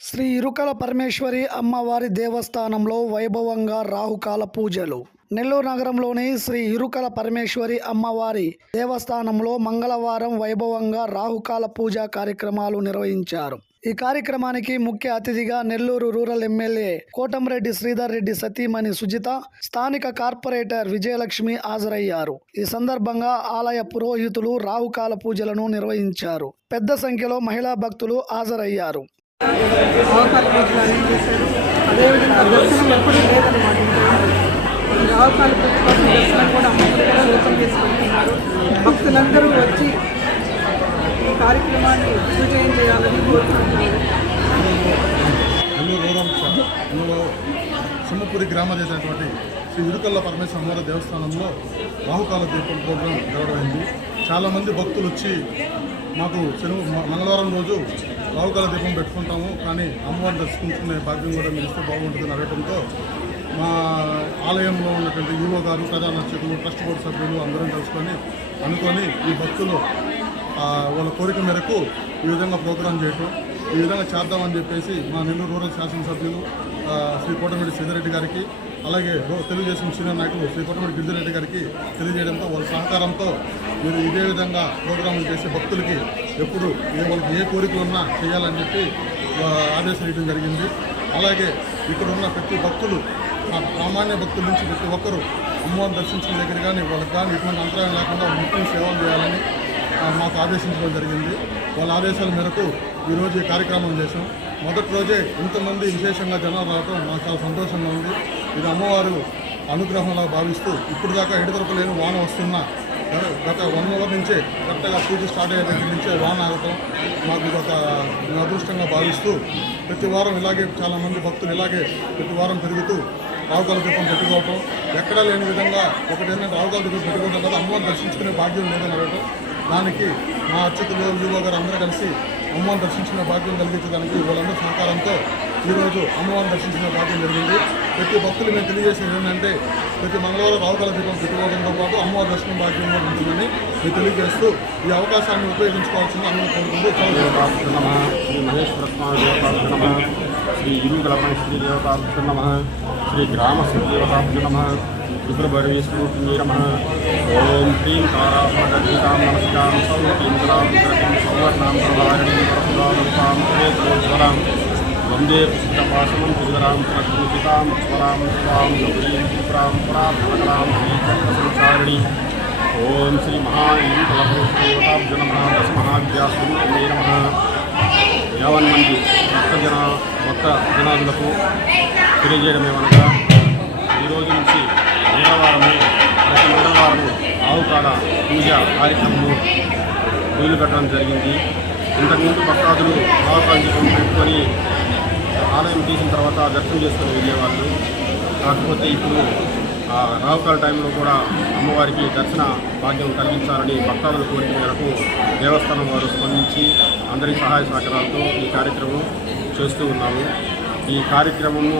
శ్రీ ఇరుకల పరమేశ్వరి అమ్మవారి దేవస్థానంలో వైభవంగా రాహుకాల పూజలు. నెల్లూరు నగరంలోని శ్రీ ఇరుకల పరమేశ్వరి అమ్మవారి దేవస్థానంలో మంగళవారం వైభవంగా రాహుకాల పూజా కార్యక్రమాలు నిర్వహించారు. ఈ కార్యక్రమానికి ముఖ్య అతిథిగా నెల్లూరు రూరల్ ఎమ్మెల్యే కోటంరెడ్డి శ్రీధర్ రెడ్డి సతీమణి సుజిత స్థానిక కార్పొరేటర్ విజయలక్ష్మి హాజరయ్యారు. ఈ సందర్భంగా ఆలయ పురోహితులు రాహుకాల పూజలను నిర్వహించారు. పెద్ద సంఖ్యలో మహిళా భక్తులు హాజరయ్యారు. అవకాశం పూజలు అన్నీ చేశారు. అదేవిధంగా దర్శనం ఎప్పుడూ లేదన్నమాట. ఇంతవరకు అవకాశ పూజ కోసం దర్శనం కూడా అమ్మగారు ఓపెన్ చేసి భక్తులందరూ వచ్చి ఈ కార్యక్రమాన్ని విజయం చేయాలని కోరుకుంటున్నారు. నెల్లూరు రూరల్ సబ్ నెల్లూరు గ్రామ చేసినటువంటి శ్రీ ఇరుకల్ల పరమేశ్వర అమ్మవారి దేవస్థానంలో రాహుకాల దీపం ప్రోగ్రాం జరగడమైంది చాలామంది భక్తులు వచ్చి మాకు శనివ మంగళవారం రోజు రాహుకాల దీపం పెట్టుకుంటాము కానీ అమ్మవారిని దర్శించుకునే భాగ్యం కూడా మీరు ఇస్తే బాగుంటుందని అడగడంతో మా ఆలయంలో ఉన్నటువంటి యువ గారు ప్రధాన అర్చకులు ట్రస్ట్ బోర్డు సభ్యులు అందరం కలుసుకొని అనుకొని ఈ భక్తులు వాళ్ళ కోరిక మేరకు ఈ విధంగా ప్రోగ్రాం చేయటం ఈ విధంగా చేద్దామని చెప్పేసి మా నెల్లూరు రూరల్ శాసనసభ్యులు శ్రీ కోటమిడి శ్రీధరెడ్డి గారికి అలాగే తెలుగుదేశం సీనియర్ నాయకులు శ్రీ కోటమిడి గిరిజరెడ్డి గారికి తెలియజేయడంతో వాళ్ళ సహకారంతో మీరు ఇదే విధంగా ప్రోగ్రాములు చేసే భక్తులకి ఎప్పుడు ఏ వాళ్ళకి ఏ కోరికలు ఉన్నా చేయాలని చెప్పి ఆదేశం ఇవ్వడం జరిగింది. అలాగే ఇక్కడ ఉన్న ప్రతి భక్తులు సామాన్య భక్తుల నుంచి ప్రతి ఒక్కరూ అమ్మవారిని దర్శించిన దగ్గర కానీ వాళ్ళకి కానీ ఎటువంటి అంతరాయం లేకుండా ముఖ్యం సేవలు చేయాలని మాకు ఆదేశించడం జరిగింది. వాళ్ళ ఆదేశాల మేరకు ఈరోజు ఈ కార్యక్రమం చేసాం మొదటి రోజే ఇంతమంది విశేషంగా జనాలు రావడం నాకు చాలా సంతోషంగా ఉంది. ఇది అమ్మవారు అనుగ్రహంలా భావిస్తూ ఇప్పుడు దాకా ఎడతరపు లేని వాన వస్తున్నా గత- వన్ అవర్ నుంచే కరెక్ట్గా పూజ స్టార్ట్ అయ్యే దగ్గర నుంచే వాన ఆగటం మాకు ఒక అదృష్టంగా భావిస్తూ ప్రతి వారం ఇలాగే చాలామంది భక్తులు ఇలాగే ప్రతి వారం పెరుగుతూ రావుకాల దీపం పెట్టుకోవటం ఎక్కడా లేని విధంగా ఒకటి ఏంటంటే రావుకాల దీపం పెట్టుకోవడం కదా అమ్మవారిని దర్శించుకునే భాగ్యం లేదని అడగటం దానికి మా అర్చకులు యువ గారు అందరూ కలిసి అమ్మవారిని దర్శించిన భాగ్యం కలిగించడానికి వాళ్ళందరూ సహకారంతో ఈరోజు అమ్మవారిని దర్శించిన భాగ్యం జరిగింది. ప్రతి భక్తులు మేము తెలియజేసేది ఏంటంటే ప్రతి మంగళవారం రావుకాల దీపం పెట్టుకోవడంతో పాటు అమ్మవారి దర్శనం భాగ్యం ఉంటుందని మేము తెలియజేస్తూ ఈ అవకాశాన్ని ఉపయోగించుకోవాల్సింది అందరూ కోరుకుంటూ శ్రీ మహేశ్వర స్వామి దేవతాభ్య నమ. శ్రీ ఇరుగలపణ శ్రీ దేవతాభ్య నమ. శ్రీ గ్రామ శ్రీ దేవతాభ్య నమ. త్రిపురభైరవీస్వరూపిణ్యై నమ ఓం హ్రీం తారాపగీతాం మనసికాం సౌకీంద్రాం విగ్రహం సౌవర్ణాం ప్రవారిణీం పరశురాం జ్వరాం వందే పుస్తపాసనం త్రిగరాం ప్రకృతితాం స్వరాం స్వాం గౌరీం త్రిపురాం పురాభవకరాం శ్రీచక్రసంచారిణి ఓం శ్రీ మహాదేవతాభ్య నమ దశ మహావిద్యాస్వరూపిణ్యై నమ యావన్ మంది భక్త జన భక్త జనాదులకు తెలియజేయడం ఏమనగా ఈ రోజు నుంచి మంగళవారము ప్రతి మంగళవారము ఆవుకాల పూజ కార్యక్రమము మొదలుపెట్టడం జరిగింది. ఇంతకుముందు భక్తాదులు ఆవుకాల పెట్టుకొని ఆలయం తీసిన తర్వాత దర్శనం చేసుకుని వెళ్ళేవాళ్ళు. కాకపోతే ఇప్పుడు ఆ రావుకాల టైంలో కూడా అమ్మవారికి దర్శన భాగ్యం కలిగించాలని భక్తాదుల కోరిక మేరకు దేవస్థానం వారు స్పందించి అందరి సహాయ సహకారాలతో ఈ కార్యక్రమం చేస్తూ ఉన్నాము. ఈ కార్యక్రమము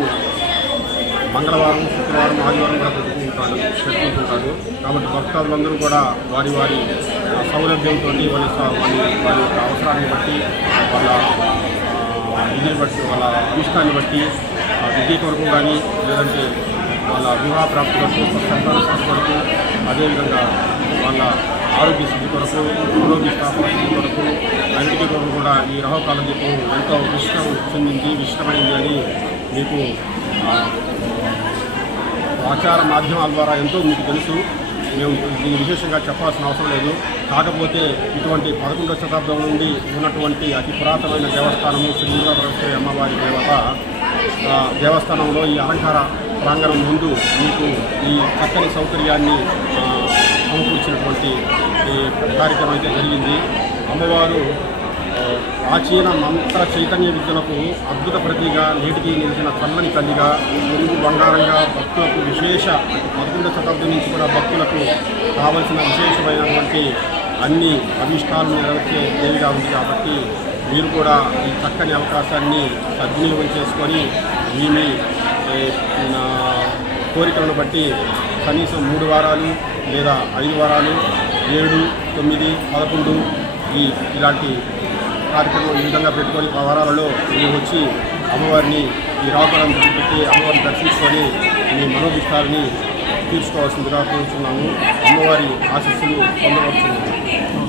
మంగళవారం శుక్రవారం ఆదివారం కూడా పెట్టుకుంటాడు పెట్టుకుంటుంటాడు కాబట్టి భక్తాదులందరూ కూడా వారి వారి సౌలభ్యంతో వాళ్ళ వారి వారి యొక్క అవసరాన్ని బట్టి వాళ్ళ ఇదిని బట్టి వాళ్ళ అభిష్టాన్ని బట్టి విద్య కొరకు కానీ లేదంటే వాళ్ళ వివాహ ప్రాప్తి కొరకు సంతాన స్థితి కొరకు అదేవిధంగా వాళ్ళ ఆరోగ్య స్థితి కొరకు ఆరోగ్య స్థాపన స్థితి కొరకు అన్నిటి కొరకు కూడా ఈ రహోకాల దీపం ఎంతో విష్టం చెందింది విష్టమైంది అని మీకు ప్రచార ఆచార మాధ్యమాల ద్వారా ఎంతో మీకు తెలుసు. మేము దీన్ని విశేషంగా చెప్పాల్సిన అవసరం లేదు. కాకపోతే ఇటువంటి పదకొండవ శతాబ్దం నుండి ఉన్నటువంటి అతి పురాతనమైన దేవస్థానము శ్రీ దుర్గాపరమేశ్వరి అమ్మవారి దేవత దేవస్థానంలో ఈ అలంకార ప్రాంగణం ముందు మీకు ఈ చక్కని సౌకర్యాన్ని సమకూర్చినటువంటి ఈ కార్యక్రమం అయితే జరిగింది. అమ్మవారు ప్రాచీన మంత్ర చైతన్య విద్యలకు అద్భుత ప్రతిగా నేటికి నిలిచిన చల్లని తల్లిగా తెలుగు బంగారంగా భక్తులకు విశేష పదకొండవ శతాబ్దం నుంచి కూడా భక్తులకు కావలసిన విశేషమైనటువంటి అన్ని అభిష్టాలు నెరవేర్చే దేవిగా ఉంది కాబట్టి మీరు కూడా ఈ చక్కని అవకాశాన్ని సద్వినియోగం చేసుకొని మీ కోరికలను బట్టి కనీసం మూడు వారాలు లేదా ఐదు వారాలు ఏడు తొమ్మిది పదకొండు ఈ ఇలాంటి కార్యక్రమం ఈ విధంగా పెట్టుకొని పవరాలలో మేము వచ్చి అమ్మవారిని ఈ రావుకాలం పెట్టి అమ్మవారిని దర్శించుకొని మీ మనోభిష్టాలని తీర్చుకోవాల్సిందిగా కోరుతున్నాము అమ్మవారి ఆశస్సులు పొందవచ్చున్నాము